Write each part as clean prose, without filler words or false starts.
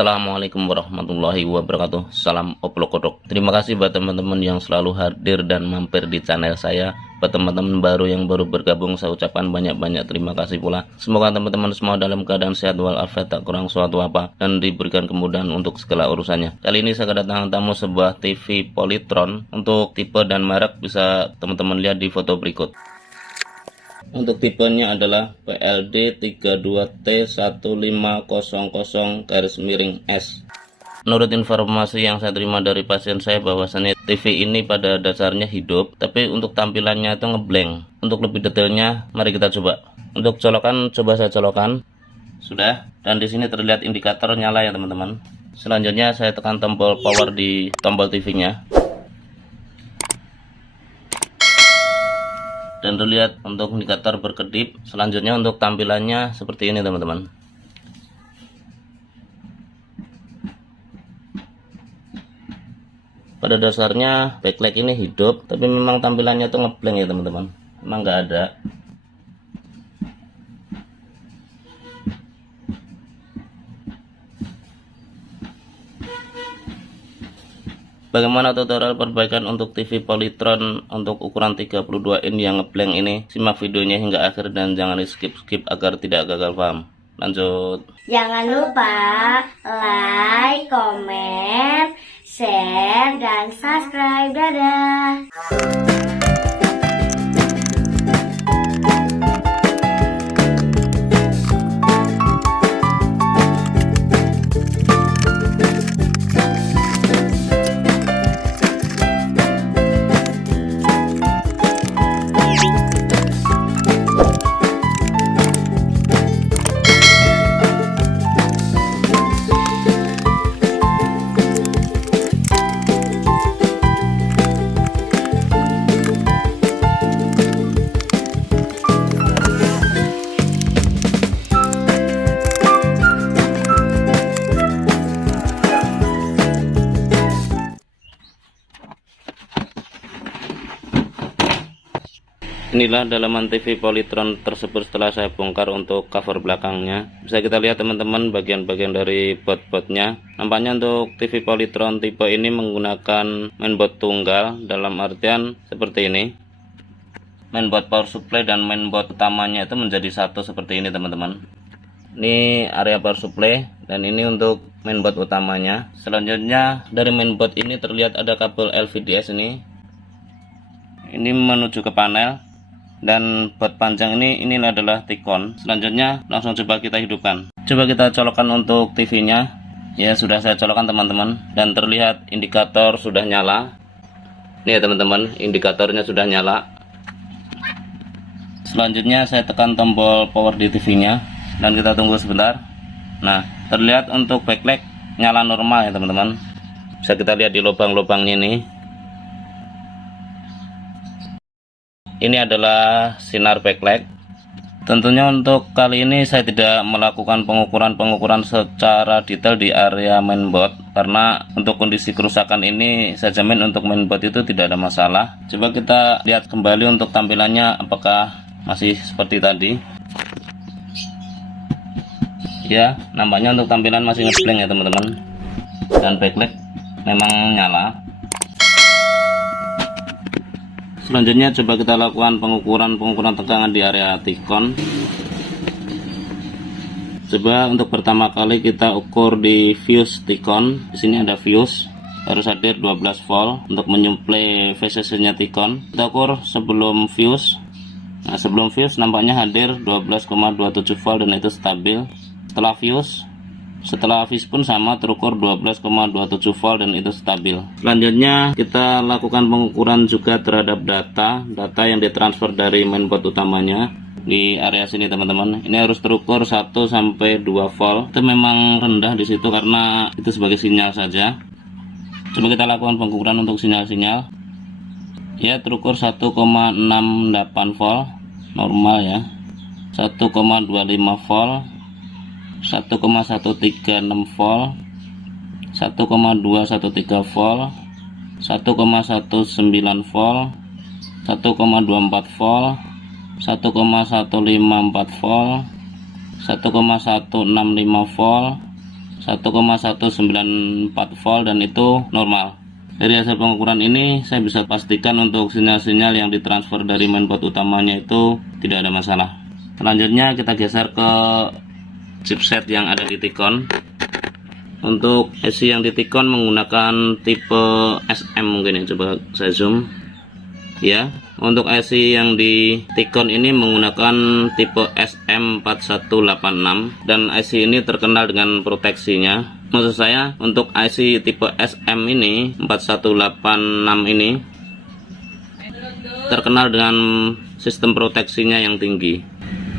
Assalamualaikum warahmatullahi wabarakatuh. Salam oplok kodok. Terima kasih buat teman-teman yang selalu hadir dan mampir di channel saya. Buat teman-teman baru yang baru bergabung, saya ucapkan banyak-banyak terima kasih pula. Semoga teman-teman semua dalam keadaan sehat walafiat, tak kurang suatu apa, dan diberikan kemudahan untuk segala urusannya. Kali ini saya kedatangan tamu sebuah TV Polytron. Untuk tipe dan merek bisa teman-teman lihat di foto berikut. Untuk tipenya adalah PLD 32T1500-S. Menurut informasi yang saya terima dari pasien saya, bahwasannya TV ini pada dasarnya hidup, tapi untuk tampilannya itu ngeblank. Untuk lebih detailnya, mari kita coba. Untuk colokan, coba saya colokan. Sudah, dan di sini terlihat indikator nyala ya teman-teman. Selanjutnya saya tekan tombol power di tombol TV-nya. Dan terlihat untuk indikator berkedip. Selanjutnya untuk tampilannya seperti ini teman-teman. Pada dasarnya backlight ini hidup, tapi memang tampilannya itu ngeblank ya teman-teman. Memang nggak ada. Bagaimana tutorial perbaikan untuk TV Polytron untuk ukuran 32 in yang ngeblank ini? Simak videonya hingga akhir dan jangan di skip agar tidak gagal paham. Lanjut. Jangan lupa like, komen, share, dan subscribe. Dadah. Inilah dalaman TV Polytron tersebut setelah saya bongkar untuk cover belakangnya. Bisa kita lihat teman-teman bagian-bagian dari baut-bautnya. Nampaknya untuk TV Polytron tipe ini menggunakan mainboard tunggal, dalam artian seperti ini. Mainboard power supply dan mainboard utamanya itu menjadi satu seperti ini teman-teman. Ini area power supply dan ini untuk mainboard utamanya. Selanjutnya dari mainboard ini terlihat ada kabel LVDS ini. Ini menuju ke panel. Dan baut panjang ini adalah Tikon. Selanjutnya langsung coba kita hidupkan. Coba kita colokkan untuk TV nya. Ya, sudah saya colokkan teman-teman. Dan terlihat indikator sudah nyala. Ini ya teman-teman, indikatornya sudah nyala. Selanjutnya saya tekan tombol power di TV nya. Dan kita tunggu sebentar. Nah, terlihat untuk backlight nyala normal ya teman-teman. Bisa kita lihat di lubang-lubangnya ini. Ini adalah sinar backlight. Tentunya untuk kali ini saya tidak melakukan pengukuran secara detail di area mainboard, karena untuk kondisi kerusakan ini saya jamin untuk mainboard itu tidak ada masalah. Coba kita lihat kembali untuk tampilannya apakah masih seperti tadi. Ya, nampaknya untuk tampilan masih ngeblank ya teman-teman. Dan backlight memang nyala. Selanjutnya coba kita lakukan pengukuran tegangan di area Tikon. Coba untuk pertama kali kita ukur di fuse Tikon. Di sini ada fuse, harus hadir 12 volt untuk menyuplai VCC-nya Tikon. Kita ukur sebelum fuse. Nah, sebelum fuse nampaknya hadir 12,27 volt dan itu stabil. Setelah fuse pun sama, terukur 12,27 volt dan itu stabil. Selanjutnya kita lakukan pengukuran juga terhadap data yang ditransfer dari mainboard utamanya di area sini teman-teman. Ini harus terukur 1-2 volt. Itu memang rendah di situ karena itu sebagai sinyal saja. Coba kita lakukan pengukuran untuk sinyal-sinyal. Ya, terukur 1,68 volt normal ya. 1,25 volt, 1,136 volt, 1,213 volt, 1,19 volt, 1,24 volt, 1,154 volt, 1,165 volt, 1,194 volt dan itu normal. Dari hasil pengukuran ini saya bisa pastikan untuk sinyal-sinyal yang ditransfer dari mainboard utamanya itu tidak ada masalah. Selanjutnya kita geser ke chipset yang ada di Ticon. Untuk IC yang di Ticon menggunakan tipe SM mungkin ya, coba saya zoom ya. Untuk IC yang di Ticon ini menggunakan tipe SM4186 dan IC ini terkenal dengan proteksinya. Maksud saya untuk IC tipe SM ini 4186 ini terkenal dengan sistem proteksinya yang tinggi.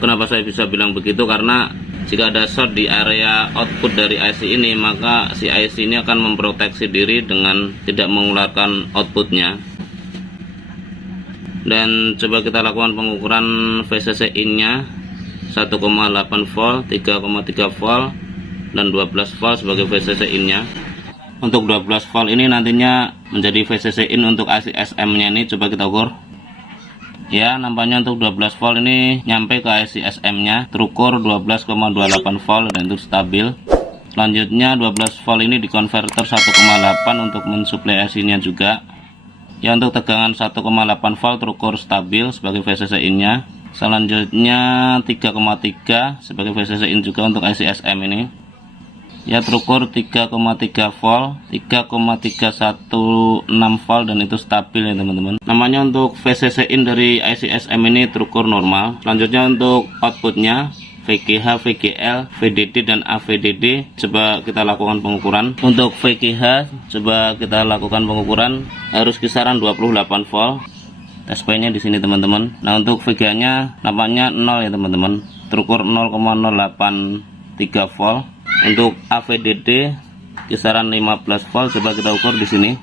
Kenapa saya bisa bilang begitu? Karena jika ada short di area output dari IC ini, maka si IC ini akan memproteksi diri dengan tidak mengeluarkan outputnya. Dan coba kita lakukan pengukuran VCC in nya 1,8 volt, 3,3 volt dan 12 volt sebagai VCC in nya. Untuk 12 volt ini nantinya menjadi VCC in untuk IC SM nya ini. Coba kita ukur ya, nampaknya untuk 12 volt ini nyampe ke IC SM nya, terukur 12,28 volt dan itu stabil. Selanjutnya 12 volt ini di konverter 1,8 untuk mensuplai IC nya juga ya. Untuk tegangan 1,8 volt terukur stabil sebagai VCC in nya. Selanjutnya 3,3 sebagai VCC in juga untuk IC SM ini ya, terukur 3,3 volt, 3,316 volt dan itu stabil ya teman-teman. Namanya untuk VCC in dari IC SM ini terukur normal. Selanjutnya untuk outputnya VGH, VGL, VDD dan AVDD, coba kita lakukan pengukuran. Untuk VGH coba kita lakukan pengukuran, harus kisaran 28 volt. Tes nya di sini teman-teman. Nah untuk VGH nya nampaknya 0 ya teman-teman, terukur 0,083 volt. Untuk AVDD kisaran 15 volt, coba kita ukur di sini.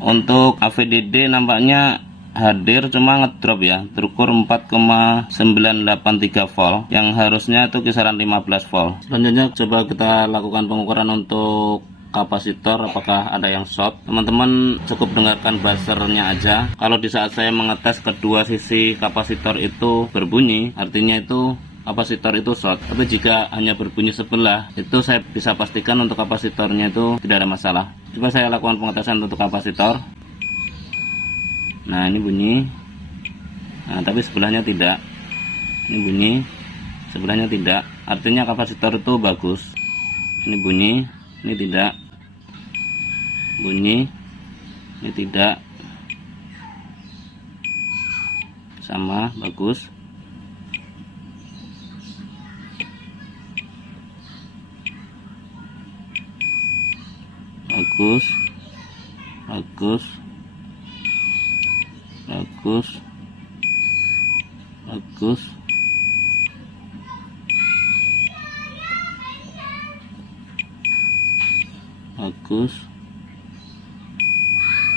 Untuk AVDD nampaknya hadir cuma ngedrop ya, terukur 4,983 volt yang harusnya itu kisaran 15 volt. Selanjutnya coba kita lakukan pengukuran untuk kapasitor, apakah ada yang short. Teman-teman cukup dengarkan buzzernya aja. Kalau di saat saya mengetes kedua sisi kapasitor itu berbunyi, artinya itu kapasitor itu short. Tapi jika hanya berbunyi sebelah, itu saya bisa pastikan untuk kapasitornya itu tidak ada masalah. Coba saya lakukan pengetesan untuk kapasitor. Nah ini bunyi, nah tapi sebelahnya tidak. Ini bunyi, sebelahnya tidak, artinya kapasitor itu bagus. Ini bunyi, ini tidak. Bunyi, ini tidak. Sama, bagus. Bagus, bagus, bagus, bagus, bagus,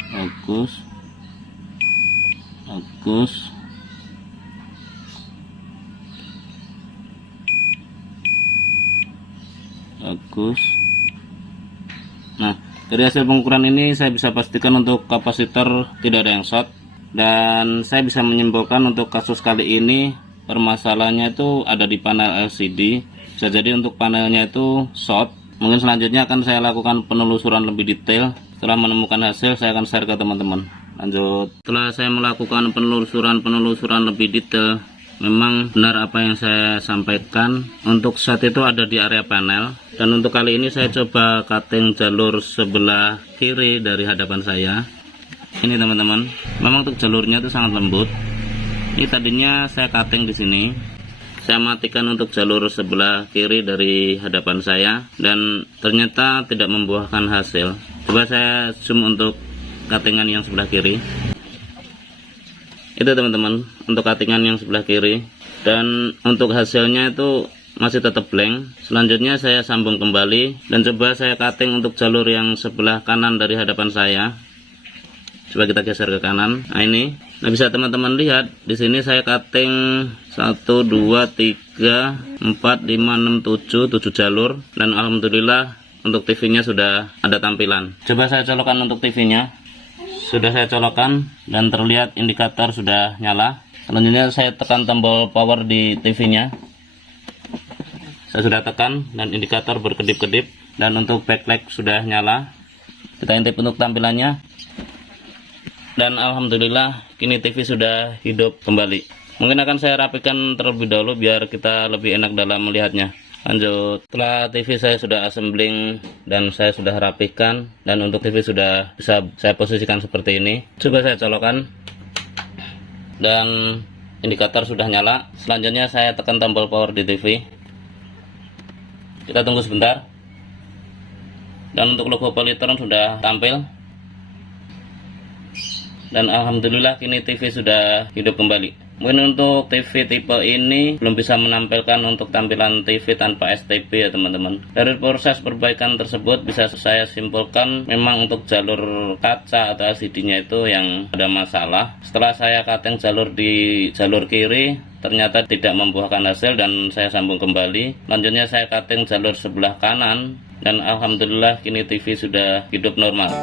bagus, bagus, bagus. Nah, dari hasil pengukuran ini saya bisa pastikan untuk kapasitor tidak ada yang short, dan saya bisa menyimpulkan untuk kasus kali ini permasalahannya itu ada di panel LCD. Bisa jadi untuk panelnya itu short. Mungkin selanjutnya akan saya lakukan penelusuran lebih detail. Setelah menemukan hasil saya akan share ke teman-teman. Lanjut, setelah saya melakukan penelusuran lebih detail, memang benar apa yang saya sampaikan. Untuk short itu ada di area panel. Dan untuk kali ini saya coba cutting jalur sebelah kiri dari hadapan saya. Ini teman-teman, memang untuk jalurnya itu sangat lembut. Ini tadinya saya cutting di sini. Saya matikan untuk jalur sebelah kiri dari hadapan saya dan ternyata tidak membuahkan hasil. Coba saya zoom untuk cuttingan yang sebelah kiri. Itu teman-teman, untuk cuttingan yang sebelah kiri, dan untuk hasilnya itu masih tetap blank. Selanjutnya saya sambung kembali dan coba saya cutting untuk jalur yang sebelah kanan dari hadapan saya. Coba kita geser ke kanan. Nah ini, nah bisa teman-teman lihat di sini saya cutting 1, 2, 3, 4, 5, 6, 7 jalur, dan alhamdulillah untuk TV-nya sudah ada tampilan. Coba saya colokkan untuk TV-nya. Sudah saya colokkan dan terlihat indikator sudah nyala. Selanjutnya saya tekan tombol power di TV-nya. saya sudah tekan dan indikator berkedip-kedip, dan untuk backlight sudah nyala. Kita intip untuk tampilannya, dan alhamdulillah kini TV sudah hidup kembali. Mungkin akan saya rapikan terlebih dahulu biar kita lebih enak dalam melihatnya. Lanjut, setelah TV saya sudah assembling dan saya sudah rapikan, dan untuk TV sudah bisa saya posisikan seperti ini. Coba saya colokkan, dan indikator sudah nyala. Selanjutnya saya tekan tombol power di TV. Kita tunggu sebentar, dan untuk logo Polytron sudah tampil, dan alhamdulillah kini TV sudah hidup kembali. Mungkin untuk TV tipe ini belum bisa menampilkan untuk tampilan TV tanpa STB ya teman-teman. Dari proses perbaikan tersebut bisa saya simpulkan memang untuk jalur kaca atau LCD-nya itu yang ada masalah. Setelah saya cutting jalur di jalur kiri, ternyata tidak membuahkan hasil dan saya sambung kembali. Lanjutnya saya cutting jalur sebelah kanan, dan alhamdulillah kini TV sudah hidup normal.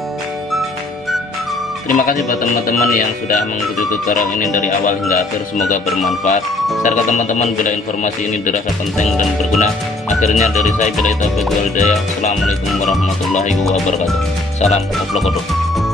Terima kasih buat teman-teman yang sudah mengikuti tutorial ini dari awal hingga akhir. Semoga bermanfaat. Share ke teman-teman bila informasi ini dirasa penting dan berguna. Akhirnya dari saya, bila itu Assalamualaikum warahmatullahi wabarakatuh. Salam Koplo Kodok.